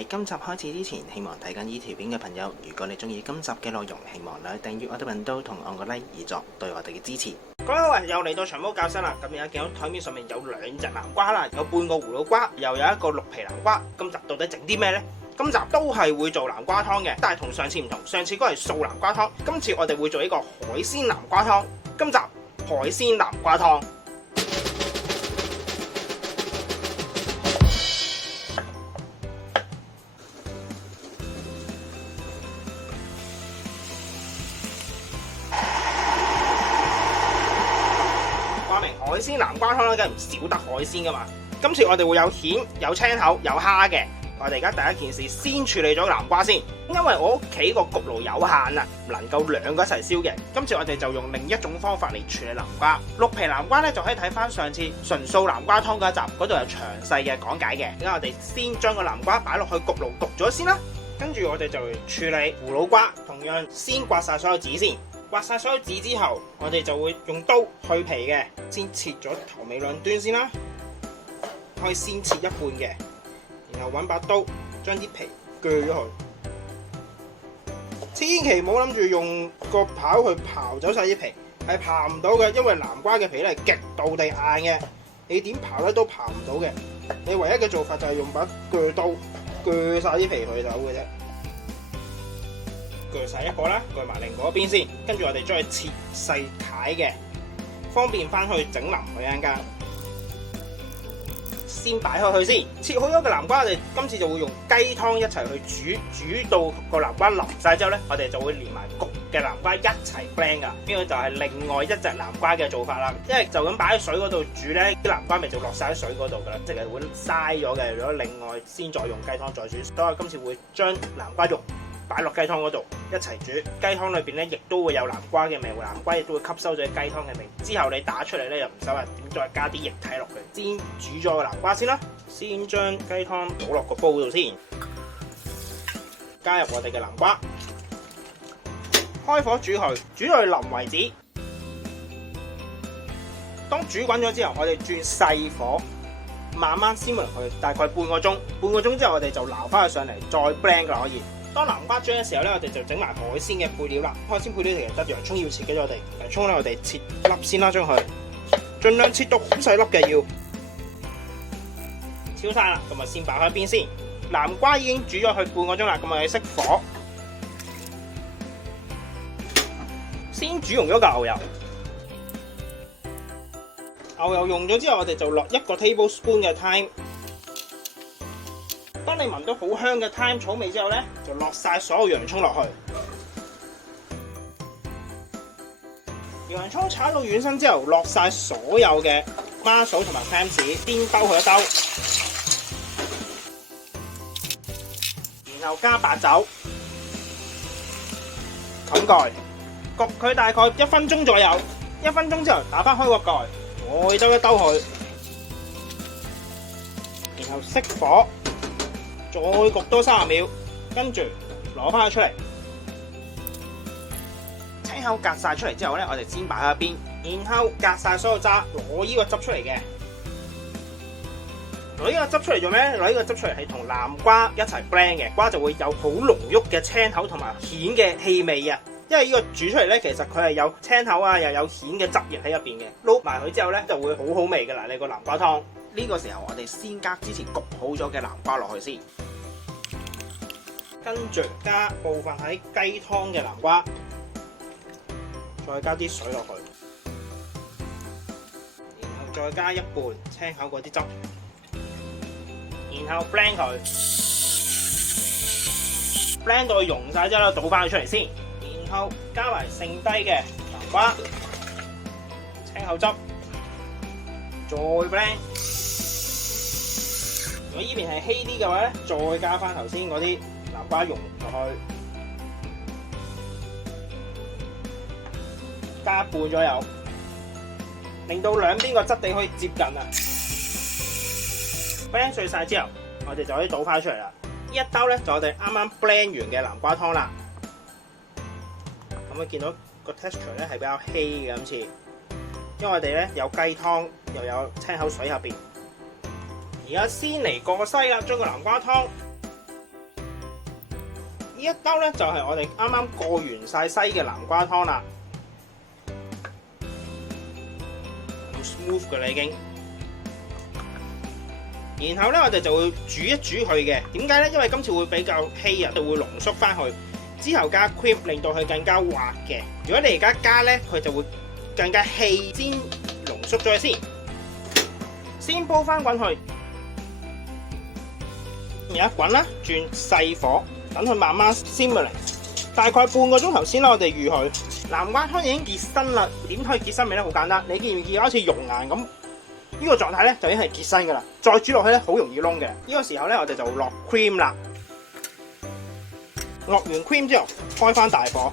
喺今集開始之前，希望睇緊呢條片嘅朋友，如果你中意今集嘅內容，希望你訂閱我哋頻道同按個 like 以作對我哋嘅支持。各位好啊，又嚟到長毛教室啦！咁而家見到台面上面有兩隻南瓜啦，有半個葫蘆瓜，又有一個綠皮南瓜。今集到底整啲咩呢？今集都係會做南瓜湯嘅，但係同上次唔同，上次嗰係素南瓜湯，今次我哋會做一個海鮮南瓜湯。今集海鮮南瓜湯。話明海鮮南瓜湯咧，梗係唔少得海鮮噶嘛。今次我哋會有蜆、有青口、有蝦嘅。我哋而家第一件事先處理咗南瓜先，因為我屋企個焗爐有限啊，唔能夠兩個一齊燒嘅。今次我哋就用另一種方法嚟處理南瓜。綠皮南瓜咧就可以睇翻上次純素南瓜湯嗰一集，嗰度有詳細嘅講解嘅。而家我哋先將個南瓜擺落去焗爐焗咗先啦，跟住我哋就會處理葫蘆瓜，同樣先刮晒所有籽先。刮晒所有籽之後，我哋就會用刀去皮嘅，先切咗頭尾兩端先啦，可以先切一半嘅。然後揾把刀將啲皮鋸咗佢，千祈唔好諗住用個刨去刨走晒啲皮，係刨唔到嘅，因為南瓜嘅皮咧係極度地硬嘅，你點刨咧都刨唔到嘅。你唯一嘅做法就係用把鋸刀鋸晒啲皮去走嘅啫。鋸晒一個啦，鋸埋另外一邊先，跟住我哋將佢切細塊嘅，方便翻去整腍佢一陣間。先擺開去先，切好咗個南瓜，我哋今次就會用雞湯一齊去煮到個南瓜腍晒之後咧，我哋就會連埋焗嘅南瓜一齊 blend 噶。呢個就係另外一隻南瓜嘅做法啦。因為就咁擺喺水嗰度煮咧，啲南瓜味就落晒喺水嗰度噶啦，即係會嘥咗嘅。如果另外先再用雞湯再煮，所以今次會將南瓜肉擺落雞湯嗰度一齊煮，雞湯裏邊咧亦都會有南瓜嘅味，南瓜亦都會吸收咗雞湯嘅味。之後你打出嚟咧又唔使話點再加啲液體落去，先煮咗個南瓜先啦。先將雞湯倒落個煲度先，加入我哋嘅南瓜，開火煮佢，煮到佢腍為止。當煮滾咗之後，我哋轉細火，慢慢煎落去，大概半個鐘。半個鐘之後，我哋就撈翻佢上嚟，再 blend 噶啦可以。當南瓜漿嘅時候咧，我哋就整埋海鮮嘅配料啦。海鮮配料其實得洋葱要切嘅，我哋洋葱咧我哋切粒先啦，將佢盡量切到好細粒嘅要。超晒啦，咁啊先擺開邊先。南瓜已經煮咗去半個鐘啦，咁啊熄火，先煮溶咗個牛油。牛油溶咗之後，我哋就落一個 tablespoon 嘅 thyme。當你聞到好香嘅 thyme 草味之後咧，就落晒所有洋葱落去。洋葱炒到軟身之後，落晒所有嘅孖嫂同埋 thyme 籽，顛兜佢一兜，然後加白酒，冚蓋，焗佢大概1分鐘左右。1分鐘之後打翻開個蓋，再兜一兜佢，然後熄火。再焗多30秒，跟住攞翻佢出嚟，青口隔晒出嚟之後咧，我哋先擺喺一邊，然後隔晒所有渣，攞呢個汁出嚟嘅。攞呢個汁出嚟做咩？攞呢個汁出嚟係同南瓜一齊 blend 嘅，瓜就會有好濃郁嘅青口同埋蜆嘅氣味啊！因為呢個煮出嚟咧，其實佢係有青口啊，又有蜆嘅汁液喺入邊嘅，撈埋佢之後咧就會好好味噶啦！你個南瓜湯。呢個時候我哋先加之前焗好咗嘅南瓜落去先，跟住加部分喺雞湯嘅南瓜，再加啲水落去，然後再加一半青口嗰啲汁，然後 blend 佢，blend 到佢溶晒之後倒翻佢出嚟先，然後加埋剩低嘅南瓜、青口汁，再 blend。如果呢邊係稀啲嘅話咧，再加翻頭先嗰啲南瓜蓉落去，加一半左右，令到兩邊個質地可以接近啊。blend 碎晒之後，我哋就可以倒翻出嚟啦。呢一兜咧就我哋啱啱 blend 完嘅南瓜湯啦。咁啊見到個 texture 咧係比較稀嘅今次，因為我哋咧有雞湯又有青口水入邊。而家先嚟過個篩啦，將個南瓜湯呢一兜咧就係我哋啱啱過完晒篩嘅南瓜湯啦，好 smooth 㗎啦已經。然後咧我哋就會煮一煮佢嘅。點解咧？因為今次會比較稀啊，就會濃縮翻去。之後加 cream 令到佢更加滑嘅。如果你而家加咧，佢就會更加稀。先濃縮咗佢先，先煲翻滾佢。而家滾啦，轉細火，等佢慢慢 simmering，大概半個鐘頭先啦。我哋預佢南瓜湯已經結身啦。點可以結身味咧？好簡單，你見唔見好似熔岩咁？呢個狀態咧就已經係結身噶啦。再煮落去咧，好容易燶嘅。呢個時候咧，我哋就落 cream 啦。落完 cream 之後，開翻大火，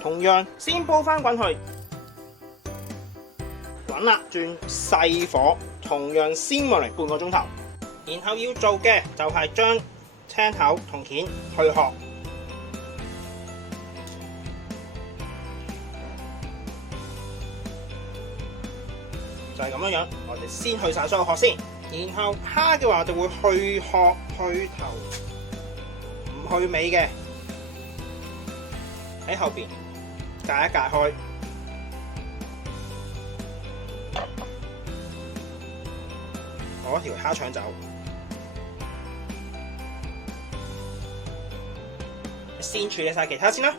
同樣先煲翻滾佢，滾啦，轉細火，同樣先落嚟半個鐘頭。然後要做嘅就係將青頭同蜆去殼，就係咁樣樣。我哋先去晒所有殼先，然後蝦嘅話就會去殼去頭。去尾嘅喺後邊隔一隔開，攞條蝦腸走，先處理晒其他先啦。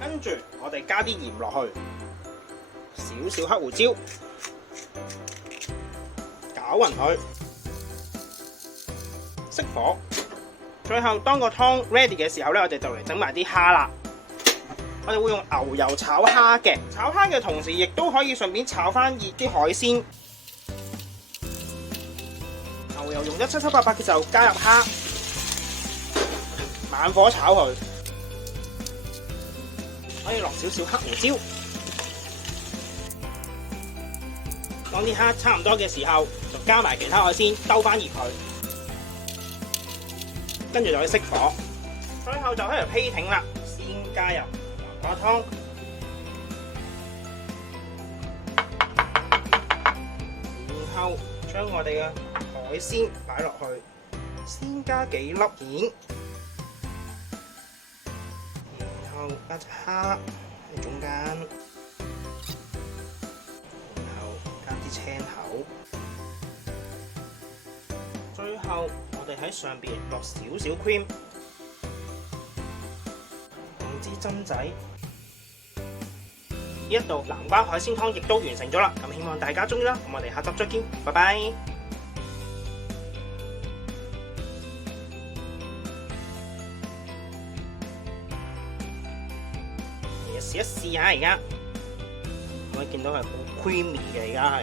跟住我哋加啲鹽落去，少少黑胡椒，攪勻佢，熄火。最後當個湯 ready 嘅時候咧，我哋就嚟整埋啲蝦啦。我哋會用牛油炒蝦嘅，炒蝦嘅同時亦都可以順便炒翻熱啲海鮮。牛油用得七七八八嘅時候加入蝦，慢火炒佢，可以落少少黑胡椒。當啲蝦差唔多嘅時候，就加埋其他海鮮，兜翻熱佢。跟住就可以熄火，最後就喺度批挺啦。先加入南瓜湯，然後將我哋嘅海鮮擺落去，先加幾粒蜆，然後加隻蝦喺中間，然後加啲青頭，最後我哋喺上邊落少少 cream， 用支針仔。呢一道南瓜海鮮湯亦都完成咗啦，咁希望大家中意啦。咁我哋下集再見，拜拜。試一試下而家，可以見到係好 creamy 嘅，而家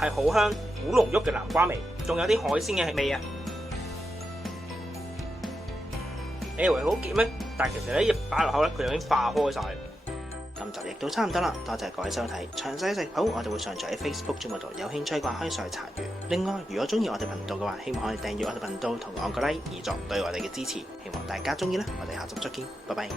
係好香、好濃郁嘅南瓜味，仲有啲海鮮嘅味啊！你以為好結咩？但係其實咧一擺落口咧，佢已經化開晒。今集亦都差唔多啦，多謝各位收睇。詳細食譜我哋會上載喺 Facebook 專頁度，有興趣嘅話可以上去查閱。另外，如果中意我哋頻道嘅話，希望可以訂閱我哋頻道同按個 like，以作對我哋嘅支持。希望大家中意啦，我哋下集再見，拜拜。